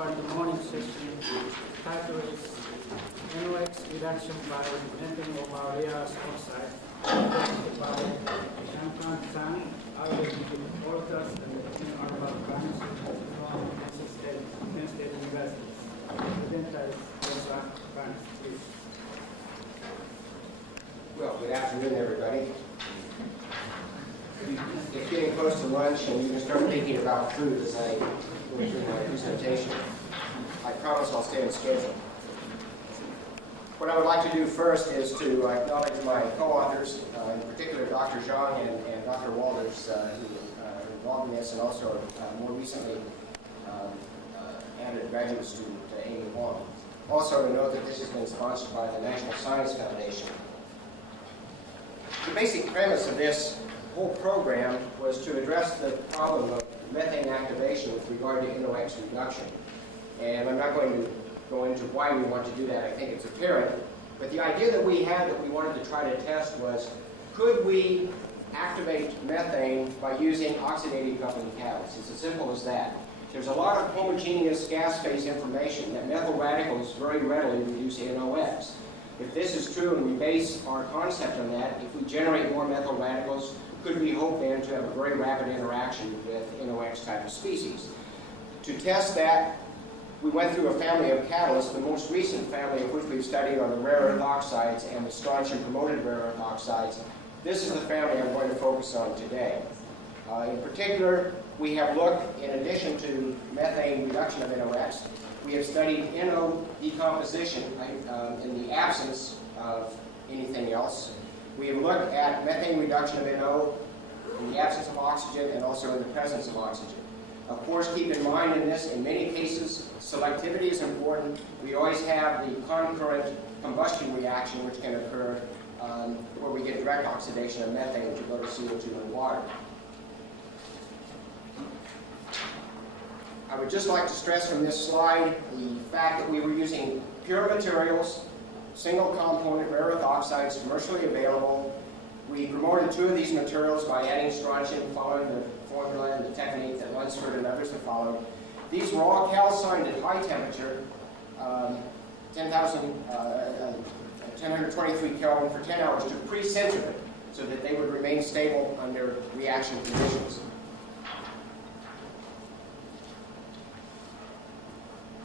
for the morning session. Title is NOx reduction by methane of urease oxide. By Shankar Zhang, I will give all of us and the Honorable Vannice from Penn State University. Presenter is Professor Vannice, please. Well, good afternoon, everybody. It's getting close to lunch, and you can start thinking about food as I go through my presentation. I promise I'll stay on schedule. What I would like to do first is to acknowledge my co-authors, in particular Dr. Zhang and Dr. Walters, who are involved in this, and also more recently added graduate student Amy Wong. Also to note that this has been sponsored by the National Science Foundation. The basic premise of this whole program was to address the problem of methane activation with regard to NOx reduction. And I'm not going to go into why we want to do that. I think it's apparent. But the idea that we had that we wanted to try to test was, could we activate methane by using oxidative coupling catalysts? It's as simple as that. There's a lot of homogeneous gas phase information that methyl radicals very readily reduce NOx. If this is true and we base our concept on that, if we generate more methyl radicals, could we hope then to have a very rapid interaction with NOx type of species? To test that, we went through a family of catalysts. The most recent family of which we've studied are the rare earth oxides and the strontium-promoted rare earth oxides. This is the family I'm going to focus on today. In particular, we have looked, in addition to methane reduction of NOx, we have studied NO decomposition in the absence of anything else. We have looked at methane reduction of NO in the absence of oxygen and also in the presence of oxygen. Of course, keep in mind in this, in many cases, selectivity is important. We always have the concurrent combustion reaction which can occur where we get direct oxidation of methane to go to CO2 and water. I would just like to stress from this slide the fact that we were using pure materials, single component rare earth oxides commercially available. We promoted two of these materials by adding strontium, following the formula and the technique that Lunsford and others have followed. These were all calcined at high temperature, 1023 Kelvin for 10 hours to pre-centrifugate so that they would remain stable under reaction conditions.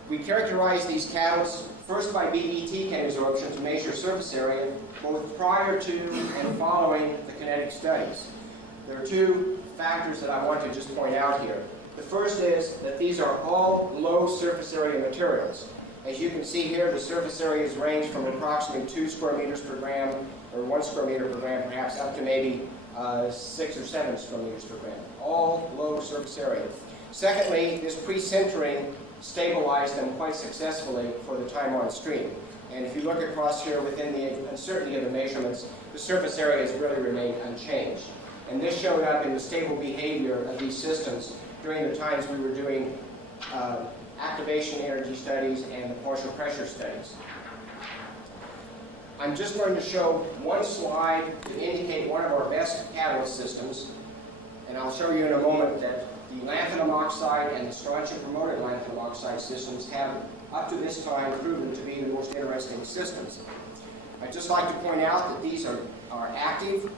We characterized these catalysts first by BET K absorption to measure surface area, both prior to and following the kinetic studies. There are two factors that I want to just point out here. The first is that these are all low surface area materials. As you can see here, the surface areas range from approximately 2 square meters per gram, or 1 square meter per gram perhaps, up to maybe 6 or 7 square meters per gram. All low surface area. Secondly, this pre-centering stabilized them quite successfully for the time on stream. And if you look across here within the uncertainty of the measurements, the surface areas really remained unchanged. And this showed up in the stable behavior of these systems during the times we were doing activation energy studies and the partial pressure studies. I'm just going to show one slide to indicate one of our best catalyst systems, and I'll show you in a moment that the lanthanum oxide and the strontium-promoted lanthanum oxide systems have, up to this time, proven to be the most interesting systems. I'd just like to point out that these are active,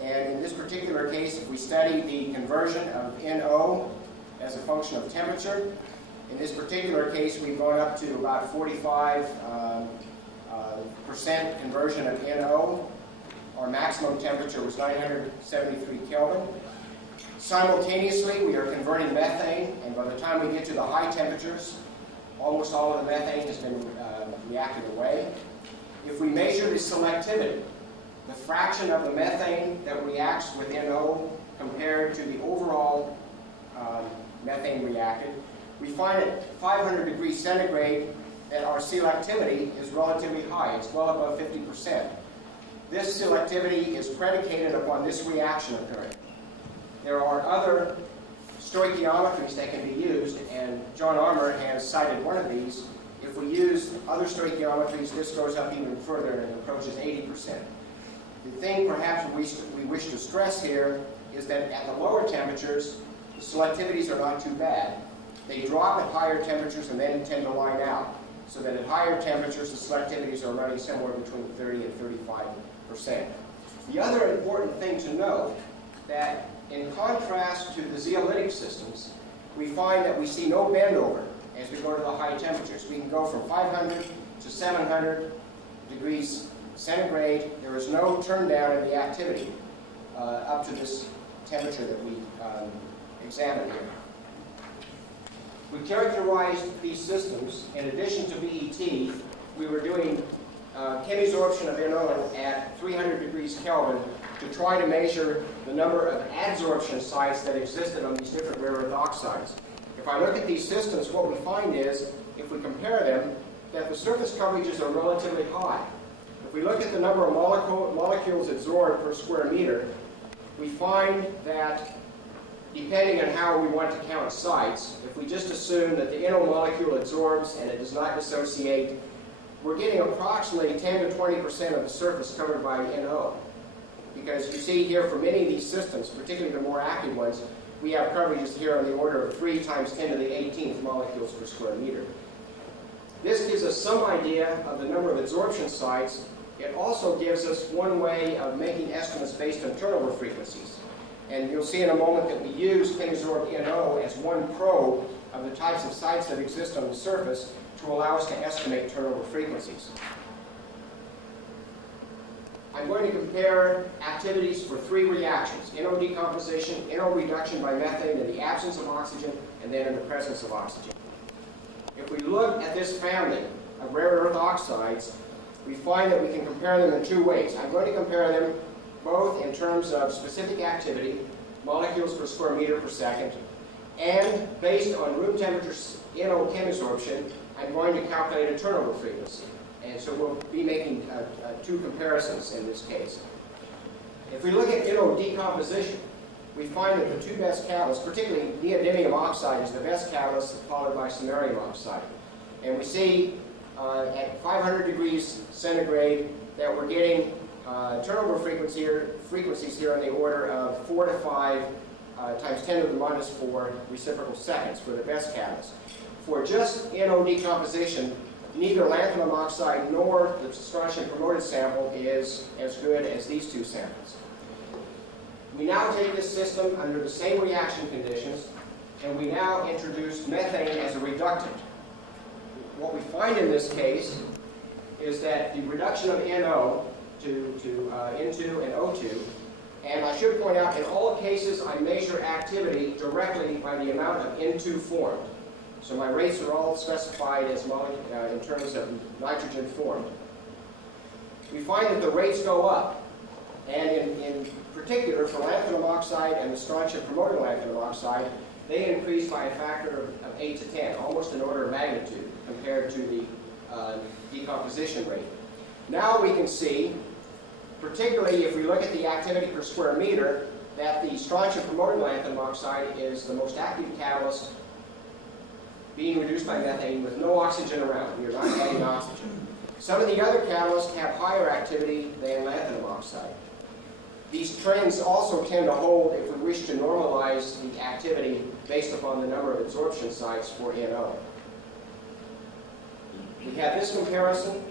and in this particular case, if we study the conversion of NO as a function of temperature, in this particular case, we've gone up to about 45% conversion of NO. Our maximum temperature was 973 Kelvin. Simultaneously, we are converting methane, and by the time we get to the high temperatures, almost all of the methane has been reacted away. If we measure the selectivity, the fraction of the methane that reacts with NO compared to the overall methane reacted, we find at 500 degrees centigrade that our selectivity is relatively high. It's well above 50%. This selectivity is predicated upon this reaction occurring. There are other stoichiometries that can be used, and John Armour has cited one of these. If we use other stoichiometries, this goes up even further and approaches 80%. The thing perhaps we wish to stress here is that at the lower temperatures, the selectivities are not too bad. They drop at higher temperatures and then tend to line out, so that at higher temperatures the selectivities are running somewhere between 30 and 35%. The other important thing to note that in contrast to the zeolitic systems, we find that we see no bend over as we go to the high temperatures. We can go from 500 to 700 degrees centigrade. There is no turn down in the activity up to this temperature that we examined here. We characterized these systems. In addition to BET, we were doing chemisorption of NO at 300 degrees Kelvin to try to measure the number of adsorption sites that existed on these different rare earth oxides. If I look at these systems, what we find is, if we compare them, that the surface coverages are relatively high. If we look at the number of molecules absorbed per square meter, we find that depending on how we want to count sites, if we just assume that the NO molecule absorbs and it does not dissociate, we're getting approximately 10 to 20% of the surface covered by NO. Because you see here for many of these systems, particularly the more active ones, we have coverages here on the order of 3 times 10 to the 18th molecules per square meter. This gives us some idea of the number of absorption sites. It also gives us one way of making estimates based on turnover frequencies. And you'll see in a moment that we use chemisorbed NO as one probe of the types of sites that exist on the surface to allow us to estimate turnover frequencies. I'm going to compare activities for 3 reactions: NO decomposition, NO reduction by methane in the absence of oxygen, and then in the presence of oxygen. If we look at this family of rare earth oxides, we find that we can compare them in 2 ways. I'm going to compare them both in terms of specific activity, molecules per square meter per second, and based on room temperature NO chemisorption, I'm going to calculate a turnover frequency. And so we'll be making 2 comparisons in this case. If we look at NO decomposition, we find that the 2 best catalysts, particularly neodymium oxide is the best catalyst, followed by samarium oxide. And we see at 500 degrees centigrade that we're getting turnover frequencies here on the order of 4 to 5 times 10 to the minus 4 reciprocal seconds for the best catalyst. For just NO decomposition, neither lanthanum oxide nor the strontium promoted sample is as good as these 2 samples. We now take this system under the same reaction conditions, and we now introduce methane as a reductant. What we find in this case is that the reduction of NO to N2 and O2, and I should point out in all cases I measure activity directly by the amount of N2 formed. So my rates are all specified as in terms of nitrogen formed. We find that the rates go up, and in particular for lanthanum oxide and the strontium promoting lanthanum oxide, they increase by a factor of 8 to 10, almost an order of magnitude compared to the decomposition rate. Now we can see, particularly if we look at the activity per square meter, that the strontium promoting lanthanum oxide is the most active catalyst being reduced by methane with no oxygen around. We are not adding oxygen. Some of the other catalysts have higher activity than lanthanum oxide. These trends also tend to hold if we wish to normalize the activity based upon the number of absorption sites for NO. We have this comparison.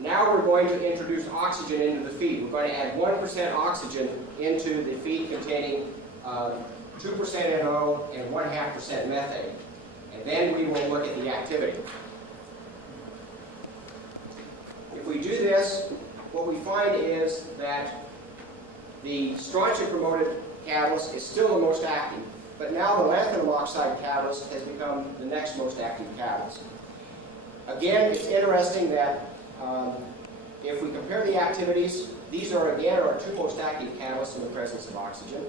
Now we're going to introduce oxygen into the feed. We're going to add 1% oxygen into the feed containing 2% NO and 0.5% methane. And then we will look at the activity. If we do this, what we find is that the strontium promoted catalyst is still the most active, but now the lanthanum oxide catalyst has become the next most active catalyst. Again, it's interesting that if we compare the activities, these are again our 2 most active catalysts in the presence of oxygen.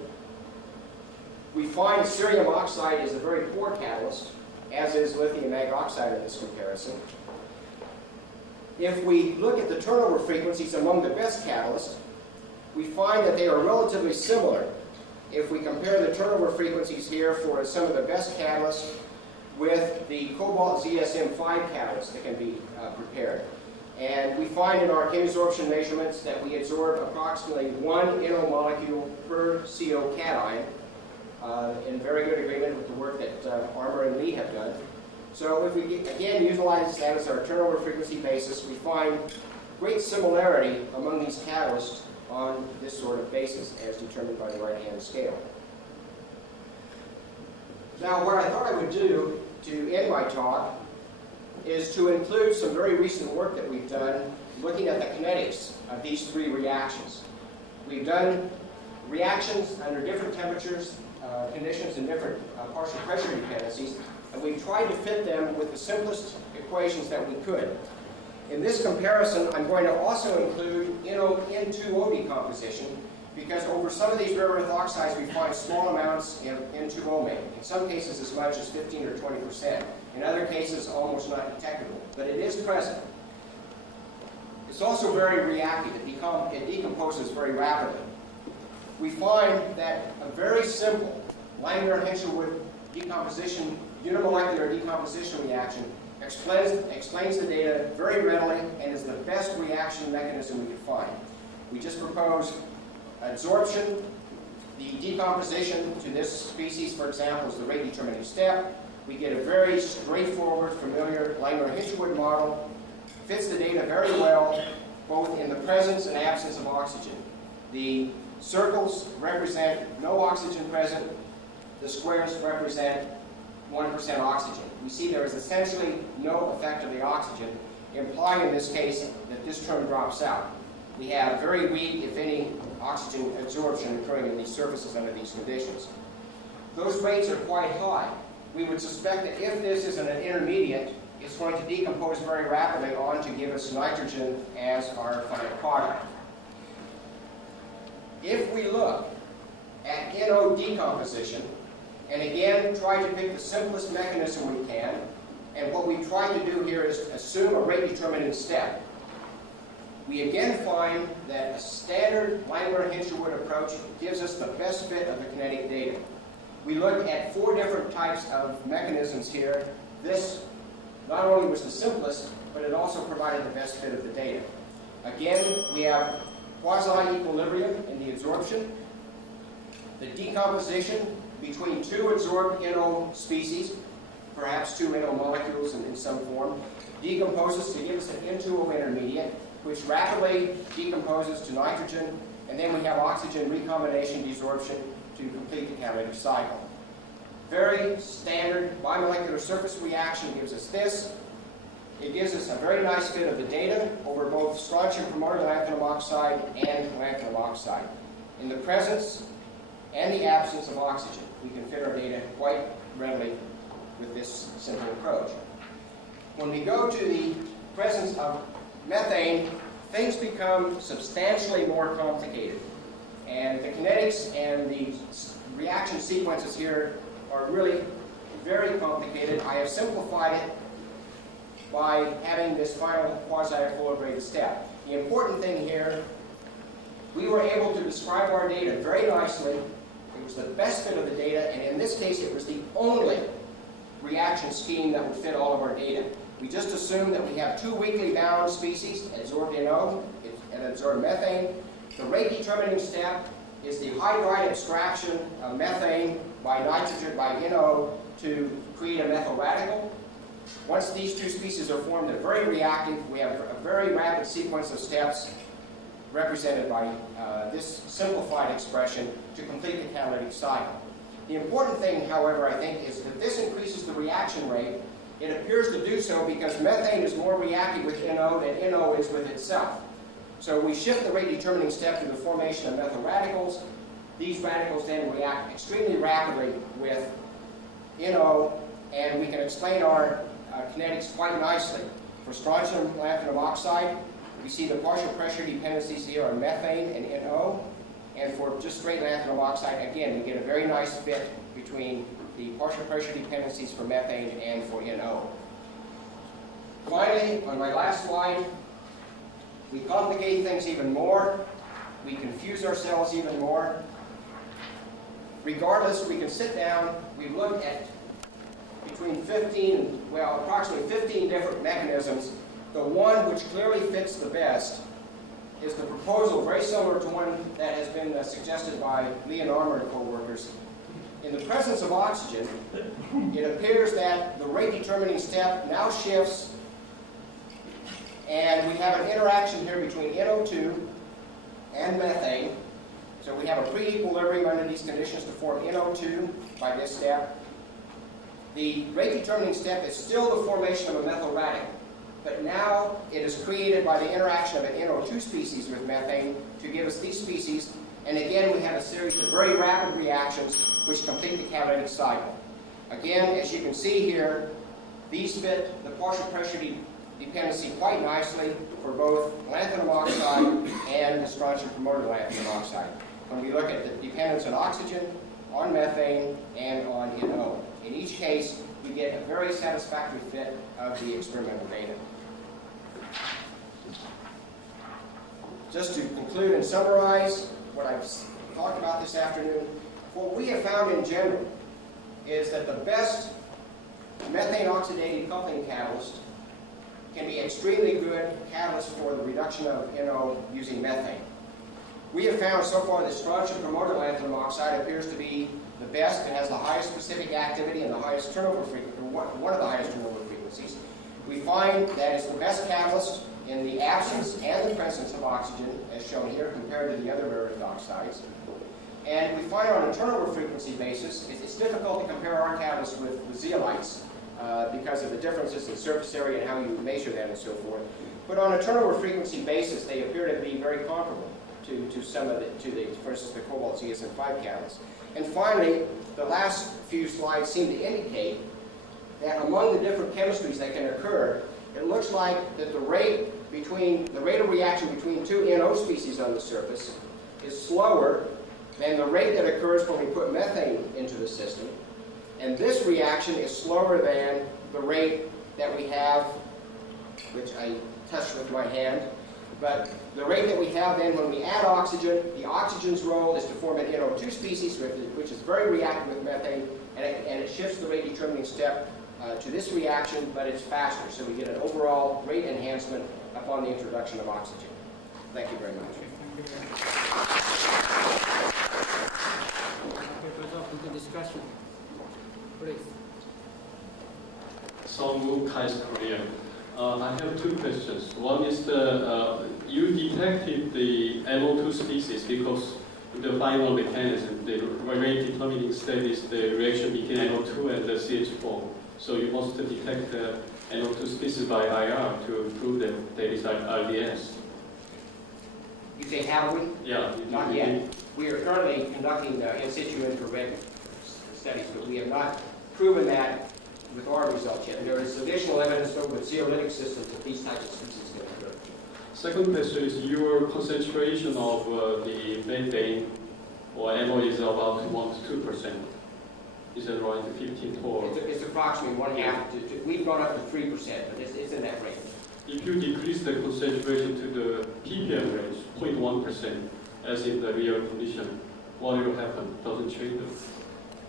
We find cerium oxide is a very poor catalyst, as is lithium mag oxide in this comparison. If we look at the turnover frequencies among the best catalysts, we find that they are relatively similar if we compare the turnover frequencies here for some of the best catalysts with the cobalt ZSM5 catalyst that can be prepared. And we find in our chemisorption measurements that we absorb approximately 1 NO molecule per CO cation in very good agreement with the work that Armour and Lee have done. So if we, again, utilize that as our turnover frequency basis, we find great similarity among these catalysts on this sort of basis, as determined by the right-hand scale. Now, what I thought I would do to end my talk is to include some very recent work that we've done looking at the kinetics of these three reactions. We've done reactions under different temperatures, conditions, and different partial pressure dependencies, and we've tried to fit them with the simplest equations that we could. In this comparison, I'm going to also include N2O decomposition, because over some of these rare earth oxides we find small amounts of N2O making. In some cases as much as 15 or 20%. In other cases almost not detectable, but it is present. It's also very reactive. It decomposes very rapidly. We find that a very simple Langmuir-Hinshelwood decomposition, unimolecular decomposition reaction explains the data very readily and is the best reaction mechanism we could find. We just propose absorption. The decomposition to this species, for example, is the rate determining step. We get a very straightforward, familiar Langmuir-Hinshelwood model. Fits the data very well, both in the presence and absence of oxygen. The circles represent no oxygen present. The squares represent 1% oxygen. We see there is essentially no effect of the oxygen, implying in this case that this term drops out. We have very weak, if any, oxygen absorption occurring in these surfaces under these conditions. Those rates are quite high. We would suspect that if this is an intermediate, it's going to decompose very rapidly on to give us nitrogen as our final product. If we look at NO decomposition, and again try to pick the simplest mechanism we can, and what we try to do here is assume a rate determining step, we again find that a standard Langmuir-Hinshelwood approach gives us the best fit of the kinetic data. We look at 4 different types of mechanisms here. This not only was the simplest, but it also provided the best fit of the data. Again, we have quasi-equilibrium in the absorption. The decomposition between 2 adsorbed NO species, perhaps 2 NO molecules in some form, decomposes to give us an N2O intermediate, which rapidly decomposes to nitrogen, and then we have oxygen recombination desorption to complete the catalytic cycle. Very standard bimolecular surface reaction gives us this. It gives us a very nice fit of the data over both strontium primordial lanthanum oxide and lanthanum oxide. In the presence and the absence of oxygen, we can fit our data quite readily with this simple approach. When we go to the presence of methane, things become substantially more complicated. And the kinetics and the reaction sequences here are really very complicated. I have simplified it by having this final quasi-equilibrated step. The important thing here, we were able to describe our data very nicely. It was the best fit of the data, and in this case it was the only reaction scheme that would fit all of our data. We just assumed that we have 2 weakly bound species, adsorbed NO and adsorbed methane. The rate determining step is the hydride abstraction of methane by nitrogen, by NO, to create a methyl radical. Once these 2 species are formed, they're very reactive. We have a very rapid sequence of steps represented by this simplified expression to complete the catalytic cycle. The important thing, however, I think, is that this increases the reaction rate. It appears to do so because methane is more reactive with NO than NO is with itself. So we shift the rate determining step to the formation of methyl radicals. These radicals then react extremely rapidly with NO, and we can explain our kinetics quite nicely. For strontium lanthanum oxide, we see the partial pressure dependencies here on methane and NO. And for just straight lanthanum oxide, again, we get a very nice fit between the partial pressure dependencies for methane and for NO. Finally, on my last slide, we complicate things even more. We confuse ourselves even more. Regardless, we can sit down. We've looked at approximately 15 different mechanisms. The one which clearly fits the best is the proposal, very similar to one that has been suggested by Lee and Armour and co-workers, in the presence of oxygen, it appears that the rate determining step now shifts, and we have an interaction here between NO2 and methane. So we have a pre-equilibrium under these conditions to form NO2 by this step. The rate determining step is still the formation of a methyl radical, but now it is created by the interaction of an NO2 species with methane to give us these species. And again, we have a series of very rapid reactions which complete the catalytic cycle. Again, as you can see here, these fit the partial pressure dependency quite nicely for both lanthanum oxide and the strontium promoter lanthanum oxide, when we look at the dependence on oxygen, on methane, and on NO. In each case, we get a very satisfactory fit of the experimental data. Just to conclude and summarize what I've talked about this afternoon, what we have found in general is that the best methane oxidative coupling catalyst can be extremely good catalyst for the reduction of NO using methane. We have found so far that strontium promoter lanthanum oxide appears to be the best. It has the highest specific activity and the highest turnover frequency, one of the highest turnover frequencies. We find that it's the best catalyst in the absence and the presence of oxygen, as shown here, compared to the other rare earth oxides. And we find on a turnover frequency basis, it's difficult to compare our catalyst with zeolites because of the differences in surface area and how you measure them and so forth. But on a turnover frequency basis, they appear to be very comparable to some of for instance, the cobalt CSN5 catalyst. And finally, the last few slides seem to indicate that among the different chemistries that can occur, it looks like that the rate of reaction between two NO species on the surface is slower than the rate that occurs when we put methane into the system. And this reaction is slower than the rate that we have, which I touched with my hand, but the rate that we have then when we add oxygen, the oxygen's role is to form an NO2 species, which is very reactive with methane, and it shifts the rate determining step to this reaction, but it's faster. So we get an overall rate enhancement upon the introduction of oxygen. Thank you very much. Thank you very much. Okay, let's open the discussion. Please. Song Kai's Korea. I have two questions. One is you detected the NO2 species because the final mechanism, the rate determining step is the reaction between NO2 and the CH4. So you must detect the NO2 species by IR to prove that there is RDS. You say have we? Yeah. Not yet. We are currently conducting in situ infrared studies, but we have not proven that with our results yet. There is additional evidence though with zeolitic systems that these types of species can occur. Second question is your concentration of the methane or NO is about 1 to 2%. Is that right? 15 or? It's approximately 1/2. We've gone up to 3%, but it's in that range. If you decrease the concentration to the ppm range, 0.1%, as in the real condition, what will happen? Doesn't change it.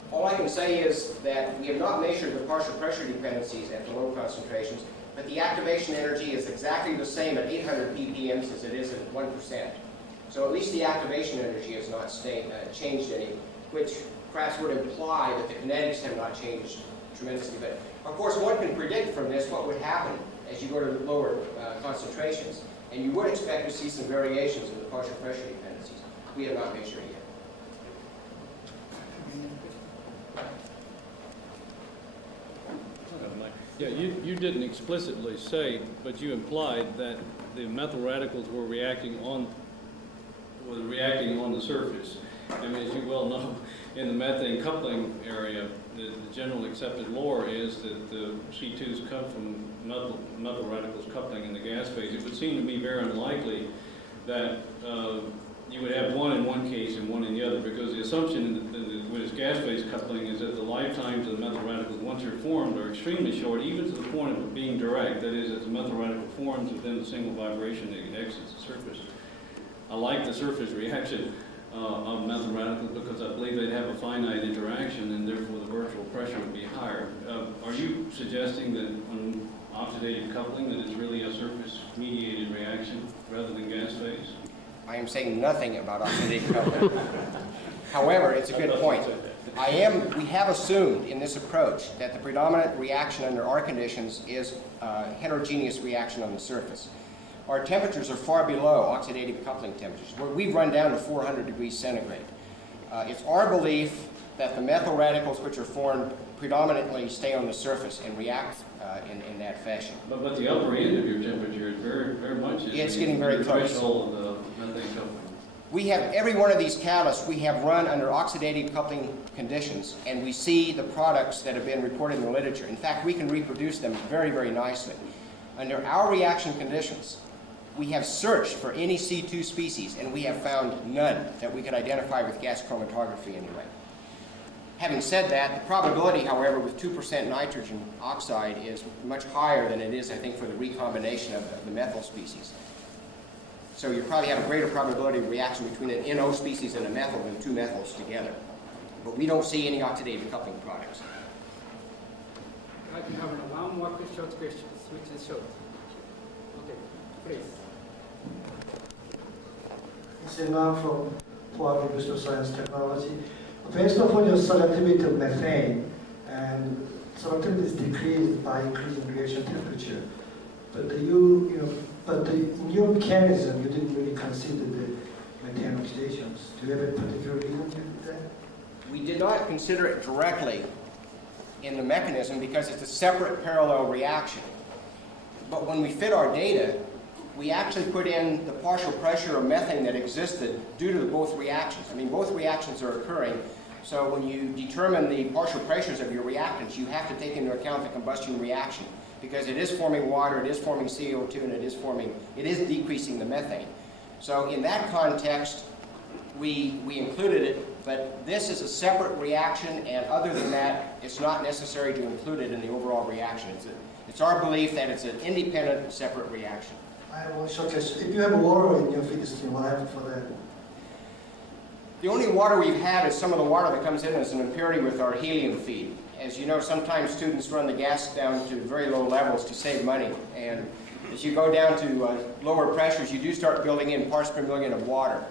All I can say is that we have not measured the partial pressure dependencies at the low concentrations, but the activation energy is exactly the same at 800 ppm as it is at 1%. So at least the activation energy has not changed any, which perhaps would imply that the kinetics have not changed tremendously. But of course, one can predict from this what would happen as you go to lower concentrations, and you would expect to see some variations in the partial pressure dependencies. We have not measured it yet. Yeah, you didn't explicitly say, but you implied that the methyl radicals were reacting on the surface. I mean, as you well know, in the methane coupling area, the general accepted lore is that the C2s come from methyl radicals coupling in the gas phase. It would seem to me very unlikely that you would have one in one case and one in the other, because the assumption with its gas phase coupling is that the lifetimes of the methyl radicals, once they're formed, are extremely short, even to the point of being direct. That is, that the methyl radical forms within a single vibration that it exits the surface. I like the surface reaction of methyl radicals because I believe they'd have a finite interaction, and therefore the virtual pressure would be higher. Are you suggesting that on oxidative coupling that it's really a surface-mediated reaction rather than gas phase? I am saying nothing about oxidative coupling. However, it's a good point. We have assumed in this approach that the predominant reaction under our conditions is heterogeneous reaction on the surface. Our temperatures are far below oxidative coupling temperatures, where we've run down to 400 degrees centigrade. It's our belief that the methyl radicals which are formed predominantly stay on the surface and react in that fashion. But the upper end of your temperature is very much It's getting very close. Threshold of the methane coupling. We have every one of these catalysts we have run under oxidative coupling conditions, and we see the products that have been reported in the literature. In fact, we can reproduce them very nicely. Under our reaction conditions, we have searched for any C2 species, and we have found none that we could identify with gas chromatography anyway. Having said that, the probability, however, with 2% nitrogen oxide is much higher than it is, I think, for the recombination of the methyl species. So you probably have a greater probability of reaction between an NO species and a methyl than two methyls together. But we don't see any oxidative coupling products. I can have one more short question, which is short. Okay, please. It's Imam from Hawaii Booster Science Technology. Based upon your selectivity of methane, and selectivity is decreased by increasing reaction temperature, but in your mechanism, you didn't really consider the methane oxidations. Do you have a particular reason to that? We did not consider it directly in the mechanism because it's a separate parallel reaction. But when we fit our data, we actually put in the partial pressure of methane that existed due to both reactions. I mean, both reactions are occurring. So when you determine the partial pressures of your reactants, you have to take into account the combustion reaction, because it is forming water, it is forming CO2, and it is decreasing the methane. So in that context, we included it, but this is a separate reaction, and other than that, it's not necessary to include it in the overall reaction. It's our belief that it's an independent, separate reaction. I have one short question. If you have water in your feed stream, what happens for that? The only water we've had is some of the water that comes in as an impurity with our helium feed. As you know, sometimes students run the gas down to very low levels to save money. And as you go down to lower pressures, you do start building in parts per million of water.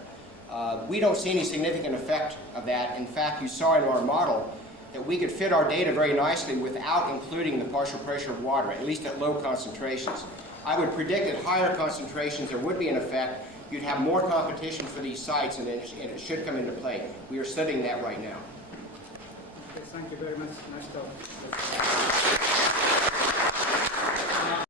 We don't see any significant effect of that. In fact, you saw in our model that we could fit our data very nicely without including the partial pressure of water, at least at low concentrations. I would predict at higher concentrations there would be an effect. You'd have more competition for these sites, and it should come into play. We are studying that right now. Okay, thank you very much. Nice talk.